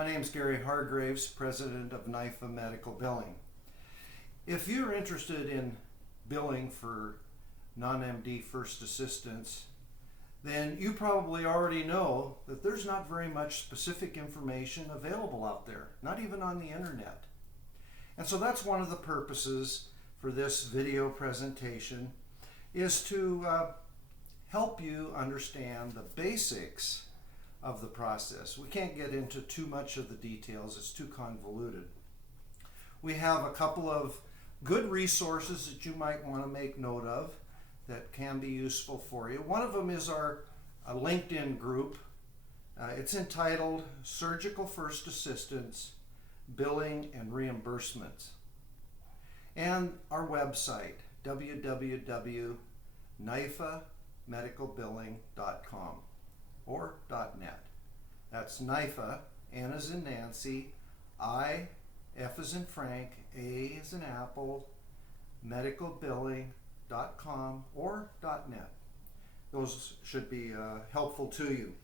My name is Gary Hargraves, President of RNFA Medical Billing. If you're interested in billing for non-MD first assistance, then you probably already know that there's not very much specific information available out there, not even on the internet. And so that's one of the purposes for this video presentation, is to help you understand the basics of the process. We can't get into too much of the details, it's too convoluted. We have a couple of good resources that you might want to make note of that can be useful for you. One of them is our LinkedIn group. It's entitled Surgical First Assistance, Billing and Reimbursement. And our website, www.rnfamedicalbilling.com or .net. That's RNFA, N as in Nancy, I, F as in Frank, A as in Apple, medicalbilling.com or .net. Those should be helpful to you.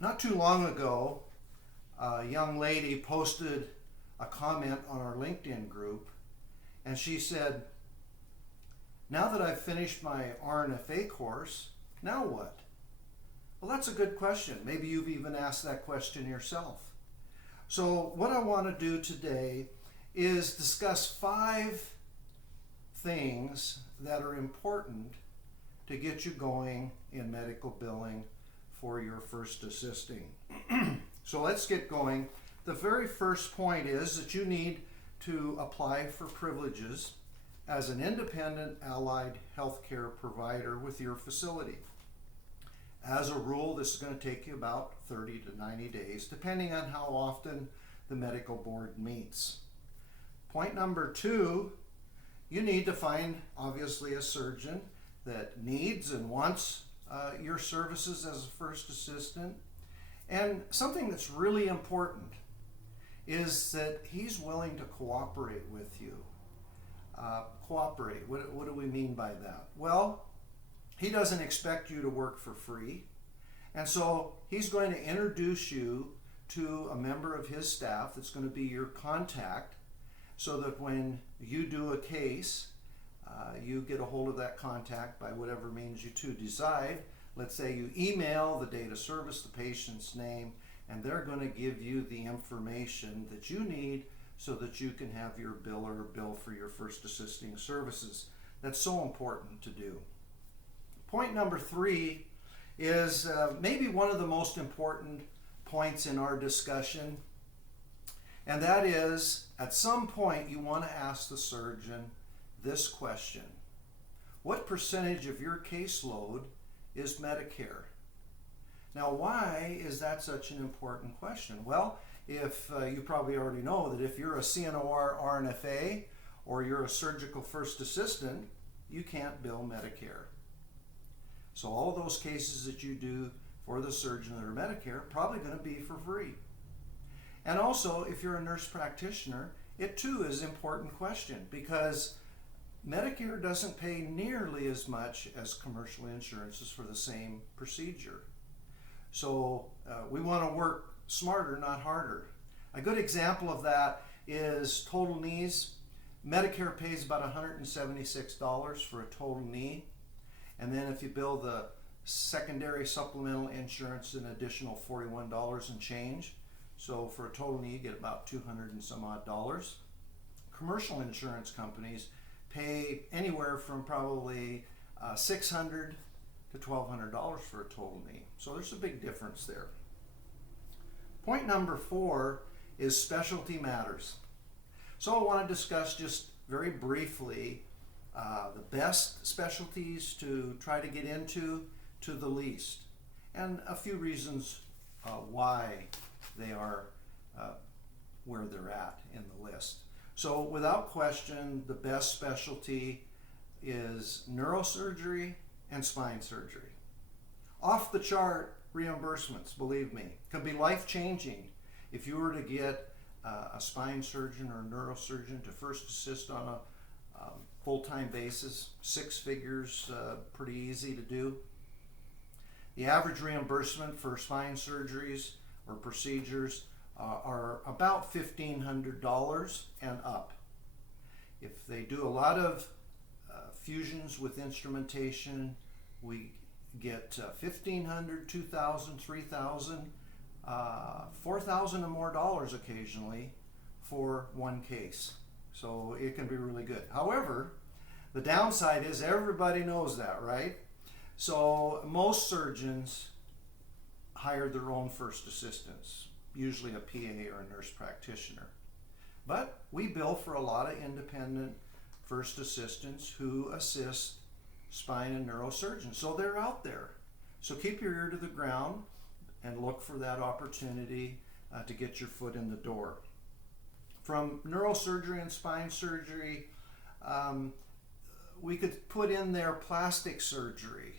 Not too long ago, a young lady posted a comment on our LinkedIn group, and she said, "Now that I've finished my RNFA course, now what?" Well, that's a good question. Maybe you've even asked that question yourself. So what I want to do today is discuss 5 things that are important to get you going in medical billing for your first assisting. So let's get going. The very first point is that you need to apply for privileges as an independent allied healthcare provider with your facility. As a rule, this is going to take you about 30 to 90 days, depending on how often the medical board meets. Point number 2, you need to find, obviously, a surgeon that needs and wants your services as a first assistant. And something that's really important is that he's willing to cooperate with you. Cooperate, what do we mean by that? Well, he doesn't expect you to work for free, and so he's going to introduce you to a member of his staff that's going to be your contact, so that when you do a case, you get a hold of that contact by whatever means you two decide. Let's say you email the date of service, the patient's name, and they're going to give you the information that you need so that you can have your biller bill for your first assisting services. That's so important to do. Point number 3 is maybe one of the most important points in our discussion, and that is, at some point you want to ask the surgeon this question: what percentage of your caseload is Medicare? Now, why is that such an important question? Well, if you probably already know that if you're a CNOR RNFA or you're a surgical first assistant, you can't bill Medicare. So all those cases that you do for the surgeon that are Medicare are probably going to be for free. And also, if you're a nurse practitioner, it too is an important question, because Medicare doesn't pay nearly as much as commercial insurances for the same procedure. So we want to work smarter, not harder. A good example of that is total knees. Medicare pays about $176 for a total knee. And then if you bill the secondary supplemental insurance, an additional $41 and change. So for a total knee, you get about $200 and some odd dollars. Commercial insurance companies pay anywhere from probably $600 to $1,200 for a total knee. So there's a big difference there. Point number 4 is specialty matters. So I want to discuss just very briefly the best specialties to try to get into to the least, and a few reasons why they are where they're at in the list. So without question, the best specialty is neurosurgery and spine surgery. Off the chart reimbursements, believe me, can be life-changing if you were to get a spine surgeon or a neurosurgeon to first assist on a full-time basis. 6 figures, pretty easy to do. The average reimbursement for spine surgeries or procedures are about $1,500 and up. If they do a lot of fusions with instrumentation, we get $1,500, $2,000, $3,000, $4,000 and more dollars occasionally for one case. So it can be really good. However, the downside is everybody knows that, right? So most surgeons hire their own first assistants, usually a PA or a nurse practitioner. But we bill for a lot of independent first assistants who assist spine and neurosurgeons. So they're out there. So keep your ear to the ground and look for that opportunity to get your foot in the door. From neurosurgery and spine surgery, we could put in there plastic surgery.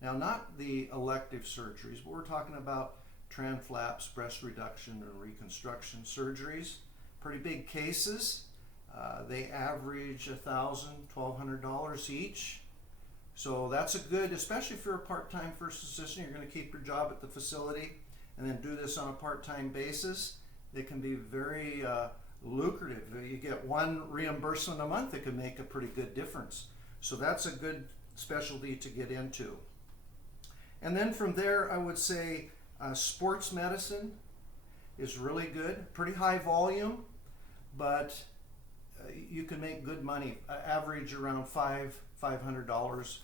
Now, not the elective surgeries, but we're talking about transflaps, breast reduction, and reconstruction surgeries. Pretty big cases. They average $1,000, $1,200 each. So that's a good, especially if you're a part-time first assistant, you're going to keep your job at the facility and then do this on a part-time basis. They can be very lucrative. You get one reimbursement a month, it can make a pretty good difference. So that's a good specialty to get into. And then from there, I would say sports medicine is really good. Pretty high volume, but you can make good money. Average around $500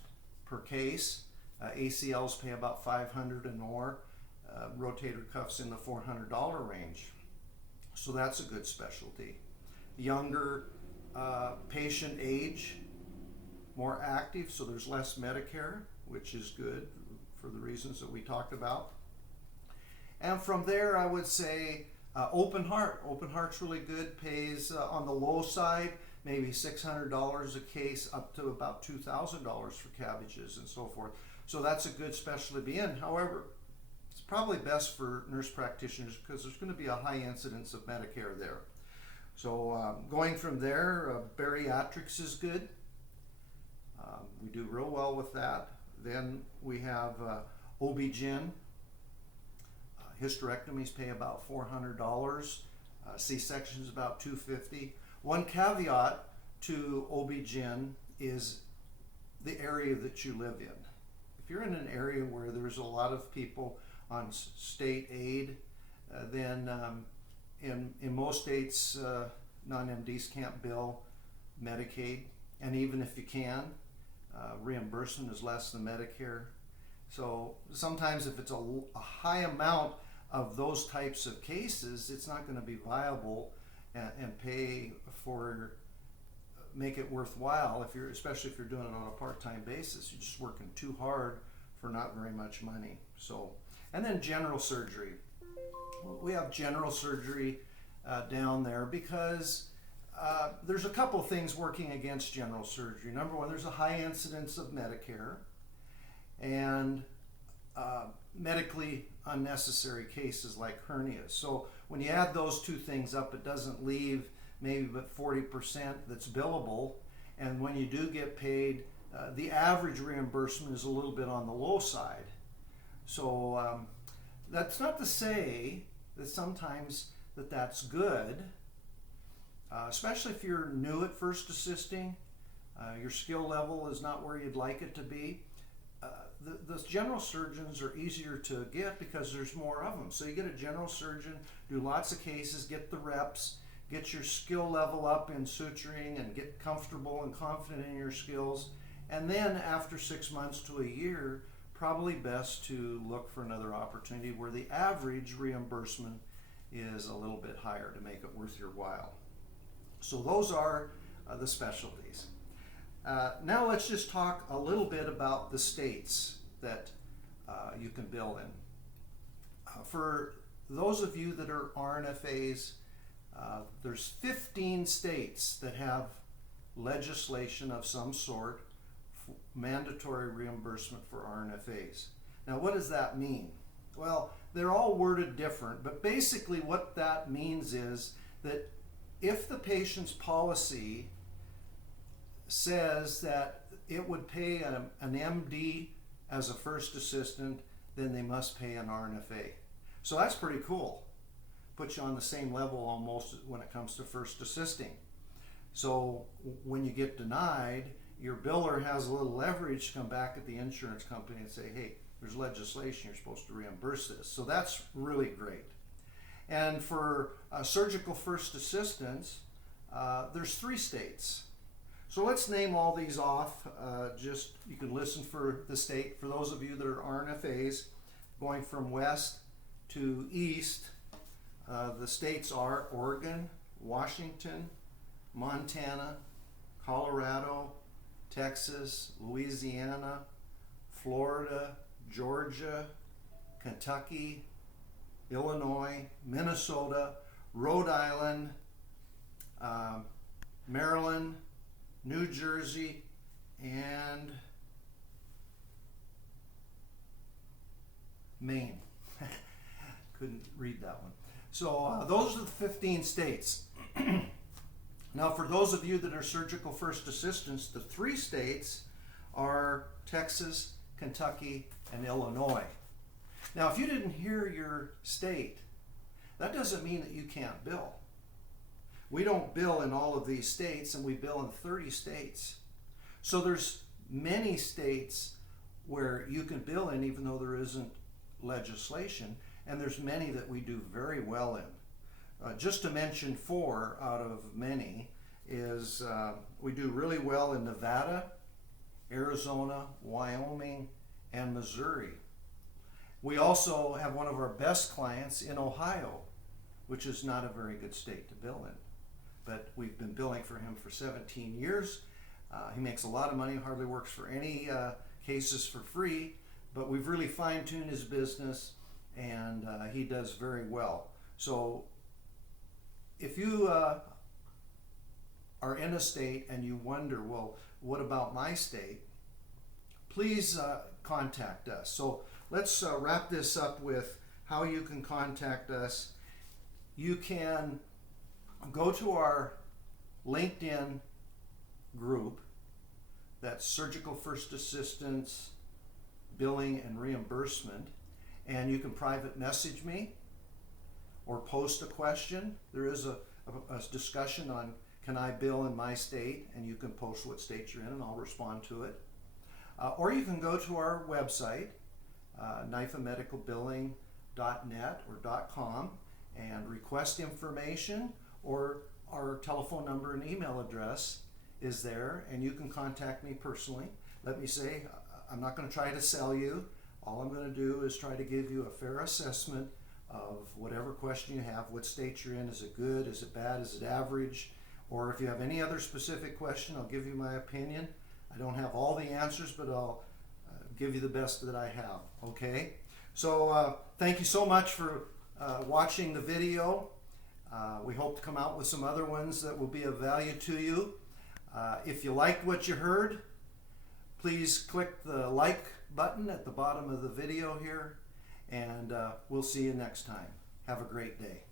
per case. ACLs pay about $500 and more. Rotator cuffs in the $400 range. So that's a good specialty. Younger patient age, more active, so there's less Medicare, which is good for the reasons that we talked about. And from there, I would say open heart. Open heart's really good, pays on the low side, maybe $600 a case up to about $2,000 for cabbages and so forth. So that's a good specialty to be in. However, it's probably best for nurse practitioners because there's going to be a high incidence of Medicare there. So going from there, bariatrics is good. We do real well with that. Then we have OB-GYN. Hysterectomies pay about $400. C-sections about $250. One caveat to OB-GYN is the area that you live in. If you're in an area where there's a lot of people on state aid, then in most states, non-MDs can't bill Medicaid, and even if you can, reimbursement is less than Medicare. So sometimes if it's a high amount of those types of cases, it's not going to be viable and pay for, make it worthwhile, especially if you're doing it on a part-time basis. You're just working too hard for not very much money. So, and then general surgery. We have general surgery down there because there's a couple of things working against general surgery. Number one, there's a high incidence of Medicare and medically unnecessary cases like hernias. So when you add those two things up, it doesn't leave maybe but 40% that's billable. And when you do get paid, the average reimbursement is a little bit on the low side. So that's not to say that sometimes that's good, especially if you're new at first assisting, your skill level is not where you'd like it to be. The general surgeons are easier to get because there's more of them. So you get a general surgeon, do lots of cases, get the reps, get your skill level up in suturing and get comfortable and confident in your skills. And then after 6 months to a year, probably best to look for another opportunity where the average reimbursement is a little bit higher to make it worth your while. So those are the specialties. Now let's just talk a little bit about the states that you can bill in. For those of you that are RNFAs, there's 15 states that have legislation of some sort, mandatory reimbursement for RNFAs. Now what does that mean? Well, they're all worded different, but basically what that means is that if the patient's policy says that it would pay an MD as a first assistant, then they must pay an RNFA. So that's pretty cool. Puts you on the same level almost when it comes to first assisting. So when you get denied, your biller has a little leverage to come back at the insurance company and say, hey, there's legislation, you're supposed to reimburse this. So that's really great. And for surgical first assistance, there's 3 states. So let's name all these off. Just you can listen for the state. For those of you that are RNFAs, going from west to east, the states are Oregon, Washington, Montana, Colorado, Texas, Louisiana, Florida, Georgia, Kentucky, Illinois, Minnesota, Rhode Island, Maryland, New Jersey, and Maine. Couldn't read that one. So those are the 15 states. Now for those of you that are surgical first assistants, the 3 states are Texas, Kentucky, and Illinois. Now if you didn't hear your state, that doesn't mean that you can't bill. We don't bill in all of these states, and we bill in 30 states. So there's many states where you can bill in even though there isn't legislation, and there's many that we do very well in. Just to mention 4 out of many is we do really well in Nevada, Arizona, Wyoming, and Missouri. We also have one of our best clients in Ohio, which is not a very good state to bill in. But we've been billing for him for 17 years. He makes a lot of money, hardly works for any cases for free, but we've really fine-tuned his business, and he does very well. So if you are in a state and you wonder, well, what about my state? Please contact us. So let's wrap this up with how you can contact us. You can go to our LinkedIn group, that's Surgical First Assistance, Billing and Reimbursement, and you can private message me or post a question. There is a discussion on can I bill in my state, and you can post what state you're in and I'll respond to it. Or you can go to our website, knifamedicalbilling.net or .com, and request information, or our telephone number and email address is there, and you can contact me personally. Let me say, I'm not going to try to sell you. All I'm going to do is try to give you a fair assessment of whatever question you have, what state you're in. Is it good? Is it bad? Is it average? Or if you have any other specific question, I'll give you my opinion. I don't have all the answers, but I'll give you the best that I have, okay? So thank you so much for watching the video. We hope to come out with some other ones that will be of value to you. If you liked what you heard, please click the like button at the bottom of the video here, and we'll see you next time. Have a great day.